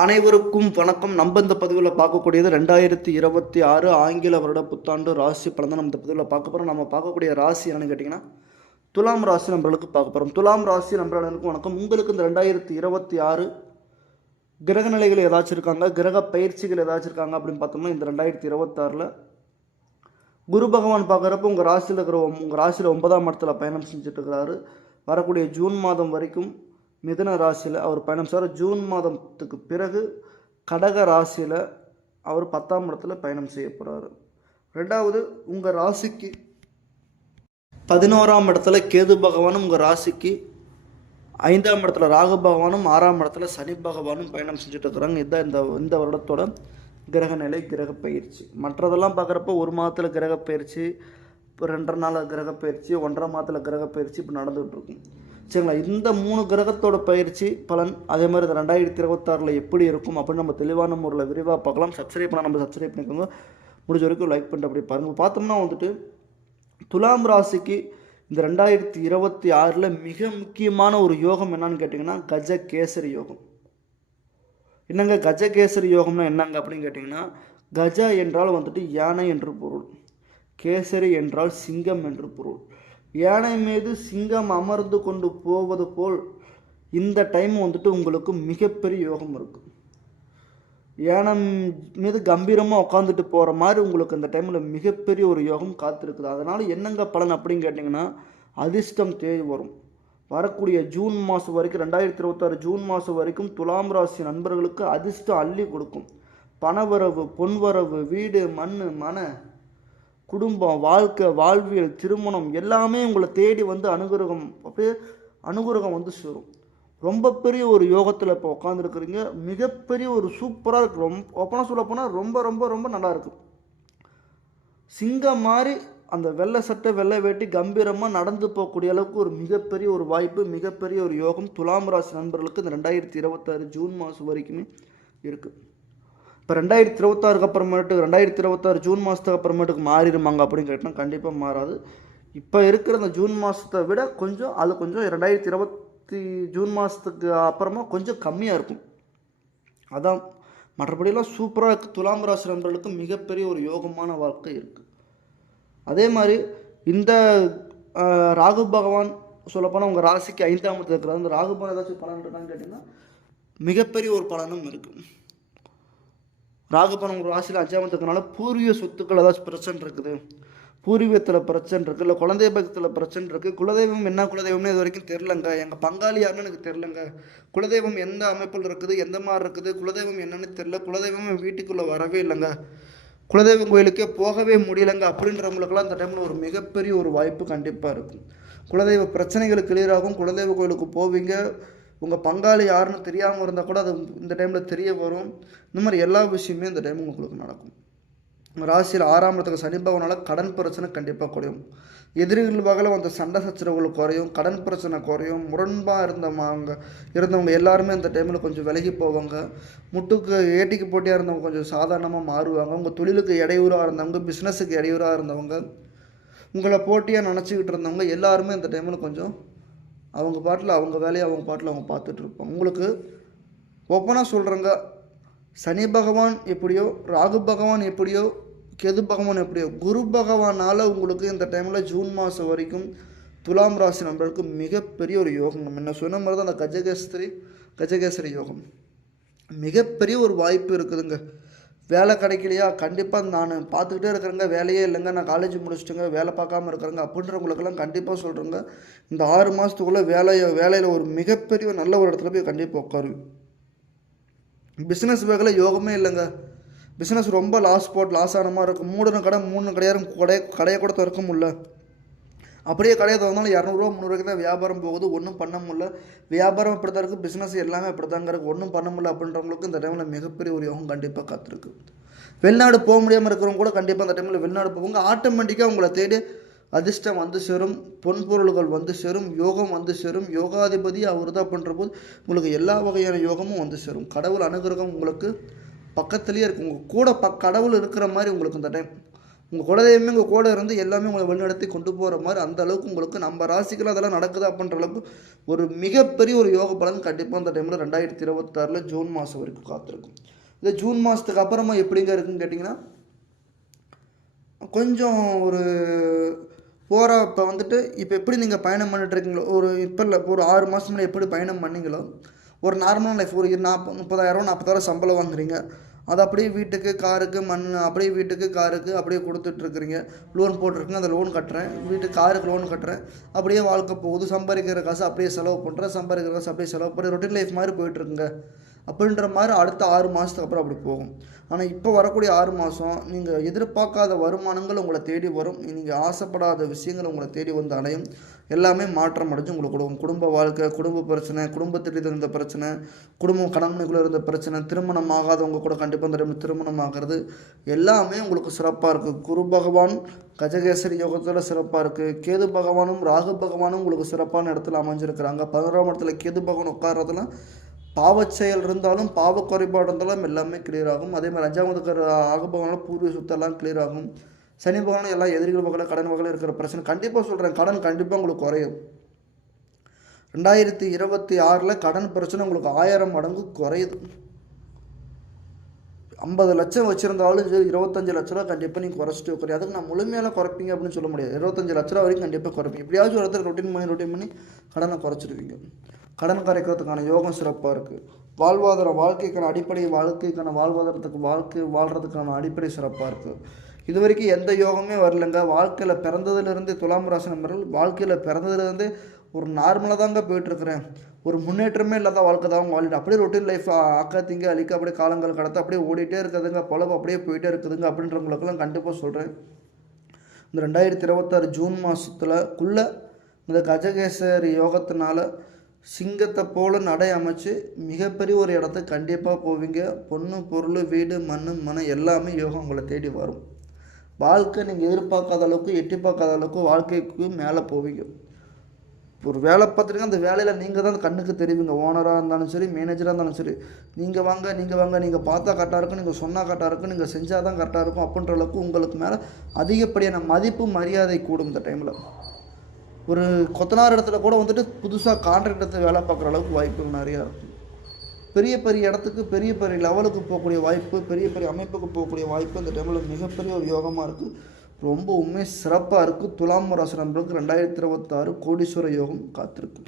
அனைவருக்கும் வணக்கம். நம்ம இந்த பதிவில் பார்க்கக்கூடியது ரெண்டாயிரத்தி இருபத்தி ஆறு ஆங்கில வருட புத்தாண்டு ராசி பலன் நம்ம இந்த பதிவில் பார்க்க போகிறோம் நம்ம பார்க்கக்கூடிய ராசி என்னன்னு கேட்டிங்கன்னா துலாம் ராசி நம்மளுக்கு பார்க்க போகிறோம் துலாம் ராசி நம்மளுக்கும் வணக்கம். உங்களுக்கு இந்த ரெண்டாயிரத்தி இருபத்தி ஆறு கிரக நிலைகள் ஏதாச்சும் இருக்காங்க கிரக பயிற்சிகள் ஏதாச்சும் இருக்காங்க அப்படின்னு பார்த்தோம்னா இந்த ரெண்டாயிரத்தி இருபத்தாறில் குரு பகவான் பார்க்குறப்ப உங்கள் ராசியில் இருக்கிற உங்கள் ராசியில் ஒன்பதாம் இடத்துல பயணம் செஞ்சுட்டு இருக்கிறாரு. வரக்கூடிய ஜூன் மாதம் வரைக்கும் மிதுன ராசியில் அவர் பயணம் செய்கிறார் ஜூன் மாதத்துக்கு பிறகு கடக ராசியில் அவர் பத்தாம் இடத்துல பயணம் செய்ய ரெண்டாவது உங்கள் ராசிக்கு பதினோராம் இடத்துல கேது பகவானும் உங்கள் ராசிக்கு ஐந்தாம் இடத்துல ராகு பகவானும் ஆறாம் இடத்துல சனி பகவானும் பயணம் செஞ்சுட்டு இருக்கிறாங்க. இதுதான் இந்த இந்த வருடத்தோட கிரக நிலை கிரக பயிற்சி. மற்றதெல்லாம் பார்க்குறப்ப ஒரு மாதத்தில் கிரக பயிற்சி இப்போ ரெண்டரை நாள் கிரக பயிற்சி ஒன்றரை மாதத்தில் கிரக பயிற்சி இப்போ நடந்துகிட்ருக்கும் இருக்கும். சரிங்களா? இந்த மூணு கிரகத்தோட பயிற்சி பலன் அதே மாதிரி இந்த ரெண்டாயிரத்தி இருபத்தாறில் எப்படி இருக்கும் அப்படின்னு நம்ம தெளிவான முறையில் விரிவாக பார்க்கலாம். சப்ஸ்கிரைப் பண்ணால் நம்ம சப்ஸ்கிரைப் பண்ணிக்கோங்க. முடிஞ்ச வரைக்கும் லைக் பண்ணிட்டு அப்படி பாருங்கள் பார்த்தோம்னா வந்துட்டு துலாம் ராசிக்கு இந்த ரெண்டாயிரத்தி இருபத்தி ஆறில் மிக முக்கியமான ஒரு யோகம் என்னன்னு கேட்டிங்கன்னா கஜ கேசரி யோகம். என்னங்க கஜகேசரி யோகம்னா என்னங்க அப்படின்னு கேட்டிங்கன்னா கஜ என்றால் வந்துட்டு யானை என்று பொருள். கேசரி என்றால் சிங்கம் என்று பொருள். யானை மீது சிங்கம் அமர்ந்து கொண்டு போவது போல் இந்த டைம் வந்துட்டு உங்களுக்கு மிகப்பெரிய யோகம் இருக்கும் யானை மீது கம்பீரமாக உட்காந்துட்டு போகிற மாதிரி உங்களுக்கு இந்த டைமில் மிகப்பெரிய ஒரு யோகம் காத்திருக்குது. அதனால் என்னங்க பலன் அப்படின்னு கேட்டிங்கன்னா அதிர்ஷ்டம் தேடி வரும். வரக்கூடிய ஜூன் மாதம் வரைக்கும் ரெண்டாயிரத்தி இருபத்தாறு ஜூன் மாதம் வரைக்கும் துலாம் ராசி நண்பர்களுக்கு அதிர்ஷ்டம் அள்ளி கொடுக்கும். பணவரவு பொன்வரவு வீடு மண் மன குடும்பம் வாழ்க்கை வாழ்வியல் திருமணம் எல்லாமே உங்களை தேடி வந்து அனுகிரகம் அப்படியே அனுகிரகம் வந்து சேரும். ரொம்ப பெரிய ஒரு யோகத்தில் இப்போ உட்காந்துருக்குறீங்க மிகப்பெரிய ஒரு சூப்பராக இருக்குது ரொம்ப ஓப்பனாக சொல்ல போனால் ரொம்ப ரொம்ப ரொம்ப நல்லா இருக்கும் சிங்கம் மாதிரி அந்த வெள்ளை சட்டை வெள்ளை வேட்டி கம்பீரமாக நடந்து போகக்கூடிய அளவுக்கு ஒரு மிகப்பெரிய ஒரு வாய்ப்பு மிகப்பெரிய ஒரு யோகம் துலாம் ராசி நண்பர்களுக்கு இந்த ரெண்டாயிரத்தி இருபத்தாறு ஜூன் மாதம் வரைக்குமே இருக்குது இப்போ ரெண்டாயிரத்தி இருபத்தாறுக்கு அப்புறமேட்டு ரெண்டாயிரத்தி இருபத்தாறு ஜூன் மாதத்துக்கு அப்புறமேட்டுக்கு மாறிடுமாங்க அப்படின்னு கேட்டால் கண்டிப்பாக மாறாது. இப்போ இருக்கிற அந்த ஜூன் மாதத்தை விட கொஞ்சம் அது கொஞ்சம் ரெண்டாயிரத்தி இருபத்தி ஜூன் மாதத்துக்கு அப்புறமா கொஞ்சம் கம்மியாக இருக்கும். அதான் மற்றபடியெல்லாம் சூப்பராக இருக்குது துலாம் ராசி நண்பர்களுக்கு மிகப்பெரிய ஒரு யோகமான வாழ்க்கை இருக்குது அதே மாதிரி இந்த ராகு பகவான் சொல்லப்போனால் உங்கள் ராசிக்கு ஐந்தாம் இடத்துல இருக்கிறார் அந்த ராகு பகவான் ஏதாச்சும் பலன் இருக்கான்னு கேட்டிங்கன்னா மிகப்பெரிய ஒரு பலனும் இருக்குது ராகு ஒரு உங்கள் ராசியில் அஞ்சாம் இருக்கிறனால பூர்வீக சொத்துக்கள் ஏதாச்சும் பிரச்சனை இருக்குது. பூர்வீகத்தில் பிரச்சனை இருக்குது இல்லை குழந்தை பக்கத்தில் பிரச்சனை இருக்குது குலதெய்வம் என்ன குலதெய்வம்னு இது வரைக்கும் தெரிலங்க எங்கள் பங்காளி யாருன்னு எனக்கு தெரிலங்க குலதெய்வம் எந்த அமைப்பில் இருக்குது? எந்த மாதிரி இருக்குது? குலதெய்வம் என்னன்னு தெரில குலதெய்வம் வீட்டுக்குள்ளே வரவே இல்லைங்க. குலதெய்வம் கோயிலுக்கே போகவே முடியலைங்க. அப்படின்றவங்களுக்கெல்லாம் அந்த டைமில் ஒரு மிகப்பெரிய ஒரு வாய்ப்பு கண்டிப்பாக இருக்கும். குலதெய்வ பிரச்சனைகள் கிளியராகும் குலதெய்வ கோயிலுக்கு போவீங்க. உங்கள் பங்காளி யாருன்னு தெரியாமல் இருந்தால் கூட அது இந்த டைமில் தெரிய வரும். இந்த மாதிரி எல்லா விஷயமே இந்த டைம் உங்களுக்கு நடக்கும். ராசியில் ஆறாம் இடத்துக்கு சனி கடன் பிரச்சனை கண்டிப்பாக குறையும். எதிரிகள் வகையில் வந்த சண்டை சச்சரவுகள் குறையும் கடன் பிரச்சனை குறையும் முரண்பாக இருந்தவங்க இருந்தவங்க எல்லாருமே இந்த டைமில் கொஞ்சம் விலகி போவாங்க. முட்டுக்கு ஏட்டிக்கு போட்டியாக இருந்தவங்க கொஞ்சம் சாதாரணமாக மாறுவாங்க. உங்கள் தொழிலுக்கு இடையூறாக இருந்தவங்க பிஸ்னஸுக்கு இடையூறாக இருந்தவங்க உங்களை போட்டியாக நினச்சிக்கிட்டு இருந்தவங்க எல்லாருமே இந்த டைமில் கொஞ்சம் அவங்க பாட்டில் அவங்க வேலையை அவங்க பாட்டில் அவங்க பார்த்துட்ருப்பாங்க உங்களுக்கு ஒப்பனாக சொல்கிறேங்க சனி பகவான் எப்படியோ ராகு பகவான் எப்படியோ கெது பகவான் எப்படியோ குரு பகவானால் உங்களுக்கு இந்த டைமில் ஜூன் மாதம் வரைக்கும் துலாம் ராசி நண்பர்களுக்கு மிகப்பெரிய ஒரு யோகம். முன்ன என்ன சொன்ன மாதிரி தான் அந்த கஜகேஸ்திரி கஜகேஸ்வரி யோகம். மிகப்பெரிய ஒரு வாய்ப்பு இருக்குதுங்க. வேலை கிடைக்கலையா? கண்டிப்பாக நான் பார்த்துக்கிட்டே இருக்கிறேங்க. வேலையே இல்லைங்க. நான் காலேஜ் முடிச்சுட்டுங்க. வேலை பார்க்காம இருக்கிறேங்க. அப்படின்றவங்களுக்கெல்லாம் கண்டிப்பாக சொல்கிறேங்க இந்த ஆறு மாதத்துக்குள்ளே வேலையை வேலையில் ஒரு மிகப்பெரிய நல்ல ஒரு இடத்துல போய் கண்டிப்பாக உட்காருவேன் பிஸ்னஸ் வேகில் யோகமே இல்லைங்க. பிஸ்னஸ் ரொம்ப லாஸ் போட் லாஸ் ஆன மாதிரி இருக்கும். மூணு கடை மூணு கடையாரும் கடை கடையை கூட திறக்க முடியல. அப்படியே கடையை திறந்தாலும் இரநூறுவா முந்நூறுக்கு தான் வியாபாரம் போகுது. ஒன்றும் பண்ண முடியல. வியாபாரம் இப்படி தான் இருக்குது பிஸ்னஸ் எல்லாமே இப்படி தாங்க இருக்குது ஒன்றும் பண்ண முடியல அப்படின்றவங்களுக்கு இந்த டைமில் மிகப்பெரிய ஒரு யோகம் கண்டிப்பாக காத்திருக்கு. வெளிநாடு போக முடியாமல் இருக்கிறவங்க கூட கண்டிப்பாக அந்த டைமில் வெளிநாடு போவாங்க ஆட்டோமேட்டிக்காக உங்களை தேடி அதிர்ஷ்டம் வந்து சேரும். பொன்பொருள்கள் வந்து சேரும். யோகம் வந்து சேரும். யோகாதிபதி அவர் தான் பண்ணுற போது உங்களுக்கு எல்லா வகையான யோகமும் வந்து சேரும். கடவுள் அனுகிரகம் உங்களுக்கு பக்கத்துலேயே இருக்கும் உங்கள் கூட ப கடவுள் இருக்கிற மாதிரி உங்களுக்கு இந்த டைம் உங்கள் குலதெய்வமே உங்கள் கூட இருந்து எல்லாமே உங்களை வழிநடத்தி கொண்டு போகிற மாதிரி அந்த அளவுக்கு உங்களுக்கு நம்ம ராசிக்கெல்லாம் அதெல்லாம் நடக்குது அப்படின்ற அளவுக்கு ஒரு மிகப்பெரிய ஒரு யோக பலன் கண்டிப்பாக அந்த டைமில் ரெண்டாயிரத்தி இருபத்தாறில் ஜூன் மாதம் வரைக்கும் காத்திருக்கும். இந்த ஜூன் மாதத்துக்கு அப்புறமா எப்படிங்க இருக்குன்னு கேட்டிங்கன்னா கொஞ்சம் ஒரு போகிற இப்போ வந்துட்டு இப்போ எப்படி நீங்கள் பயணம் பண்ணிட்டு இருக்கீங்களோ ஒரு இப்போ இல்லை ஒரு ஆறு மாதம் எப்படி பயணம் பண்ணீங்களோ ஒரு நார்மலான லைஃப் ஒரு நாற்பது முப்பதாயிரம் நாற்பதாயிரம் சம்பளம் வாங்குறீங்க. அது அப்படியே வீட்டுக்கு காருக்கு மண் அப்படியே வீட்டுக்கு காருக்கு அப்படியே கொடுத்துட்ருக்குறீங்க. லோன் போட்டிருக்குங்க அந்த லோன் கட்டுறேன். வீட்டுக்கு காருக்கு லோன் கட்டுறேன். அப்படியே வாழ்க்கை போகுது. சம்பாதிக்கிற காசு அப்படியே செலவு பண்ணுறேன் சம்பாதிக்கிற காசு அப்படியே செலவு பண்ணுறேன் ரொட்டீன் லைஃப் மாதிரி போயிட்டுருக்குங்க. அப்படின்ற மாதிரி அடுத்த ஆறு மாதத்துக்கு அப்புறம் அப்படி போகும். ஆனால் இப்போ வரக்கூடிய ஆறு மாதம் நீங்கள் எதிர்பார்க்காத வருமானங்கள் உங்களை தேடி வரும். நீங்கள் ஆசைப்படாத விஷயங்கள் உங்களை தேடி வந்து அடையும் எல்லாமே மாற்றம் அடைஞ்சு உங்களுக்கு கொடுக்கும். குடும்ப வாழ்க்கை குடும்ப பிரச்சனை குடும்பத்தில் இருந்த பிரச்சனை குடும்பம் கடமைக்குள்ளே இருந்த பிரச்சனை திருமணம் ஆகாதவங்க கூட கண்டிப்பாக இந்த டைம் திருமணம் ஆகிறது எல்லாமே உங்களுக்கு சிறப்பாக இருக்குது குரு பகவான் கஜகேசரி யோகத்தில் சிறப்பாக இருக்குது கேது பகவானும் ராகு பகவானும் உங்களுக்கு சிறப்பான இடத்துல அமைஞ்சிருக்கிறாங்க. பதினோராம் இடத்துல கேது பகவான் உட்கார்றதுல பாவச்செயல் இருந்தாலும் பாவ குறைபாடு இருந்தாலும் எல்லாமே கிளியர் ஆகும். அதே மாதிரி அஞ்சாம் இருக்கிற ஆகுபவனால பூர்வீக சுத்தெல்லாம் கிளியர் ஆகும். சனி பகவானும் எல்லா எதிரிகள் வகையில் கடன் வகையில் இருக்கிற பிரச்சனை. கண்டிப்பாக சொல்கிறேன் கடன் கண்டிப்பாக உங்களுக்கு குறையும். ரெண்டாயிரத்தி இருபத்தி ஆறில் கடன் பிரச்சனை உங்களுக்கு ஆயிரம் மடங்கு குறையுது. ஐம்பது லட்சம் வச்சுருந்தாலும் சரி இருபத்தஞ்சு லட்ச ரூபா கண்டிப்பாக நீங்கள் குறைச்சிட்டு உட்காரு அதுக்கு நான் முழுமையாக குறைப்பீங்க அப்படின்னு சொல்ல முடியாது. இருபத்தஞ்சு லட்ச ரூபா வரைக்கும் கண்டிப்பாக குறைப்பீங்க. எப்படியாச்சும் ஒரு இடத்துல ரொட்டீன் பண்ணி ரொட்டீன் பண்ணி கடனை குறைச்சிடுவீங்க கடன் கரைக்கிறதுக்கான யோகம் சிறப்பாக இருக்குது வாழ்வாதார வாழ்க்கைக்கான அடிப்படை வாழ்க்கைக்கான வாழ்வாதாரத்துக்கு வாழ்க்கை வாழ்கிறதுக்கான அடிப்படை சிறப்பாக இருக்குது இது வரைக்கும் எந்த யோகமே வரலங்க. வாழ்க்கையில் பிறந்ததுலேருந்து துலாம் ராசி நம்பர்கள் வாழ்க்கையில் பிறந்ததுலேருந்து ஒரு நார்மலாக தாங்க போயிட்டுருக்குறேன். ஒரு முன்னேற்றமே இல்லாத வாழ்க்கை தான் வாழ்ந்துட்டு அப்படியே ரொட்டீன் லைஃப் அக்கா திங்க அழிக்க அப்படியே காலங்கள் கடத்த அப்படியே ஓடிட்டே இருக்குதுங்க. பொழப்பு அப்படியே போயிட்டே இருக்குதுங்க அப்படின்றவங்களுக்கெல்லாம் கண்டிப்பாக சொல்கிறேன் இந்த ரெண்டாயிரத்தி இருபத்தாறு ஜூன் மாதத்துலக்குள்ளே இந்த கஜகேசரி யோகத்தினால சிங்கத்தை போல நடை அமைச்சு மிகப்பெரிய ஒரு இடத்துக்கு கண்டிப்பாக போவீங்க. பொண்ணு பொருள் வீடு மண் மனம் எல்லாமே யோகம் உங்களை தேடி வரும். வாழ்க்கை நீங்கள் எதிர்பார்க்காத அளவுக்கு எட்டி பார்க்காத அளவுக்கு வாழ்க்கைக்கு மேலே போவீங்க. ஒரு வேலை பார்த்துருக்கீங்க அந்த வேலையில் நீங்கள் தான் கண்ணுக்கு தெரிவிங்க. ஓனராக இருந்தாலும் சரி மேனேஜராக இருந்தாலும் சரி. நீங்கள் வாங்க நீங்கள் வாங்க நீங்கள் பார்த்தா கரெக்டாக இருக்கும் நீங்கள் சொன்னால் கரெக்டாக இருக்கும் நீங்கள் செஞ்சால் தான் கரெக்டாக இருக்கும் அப்படின்ற அளவுக்கு உங்களுக்கு மேலே அதிகப்படியான மதிப்பு மரியாதை கூடும் இந்த டைமில் ஒரு கொத்தனார் இடத்துல கூட வந்துட்டு புதுசாக கான்ட்ராக்ட் எடுத்து வேலை பார்க்குற அளவுக்கு வாய்ப்புகள் நிறையா இருக்கும் பெரிய பெரிய இடத்துக்கு பெரிய பெரிய லெவலுக்கு போகக்கூடிய வாய்ப்பு பெரிய பெரிய அமைப்புக்கு போகக்கூடிய வாய்ப்பு இந்த டைமில் மிகப்பெரிய ஒரு யோகமாக இருக்குது ரொம்ப உண்மை சிறப்பாக இருக்குது துலாம் ராசி நண்பர்களுக்கு ரெண்டாயிரத்தி இருபத்தாறு கோடீஸ்வர யோகம் காத்திருக்கு.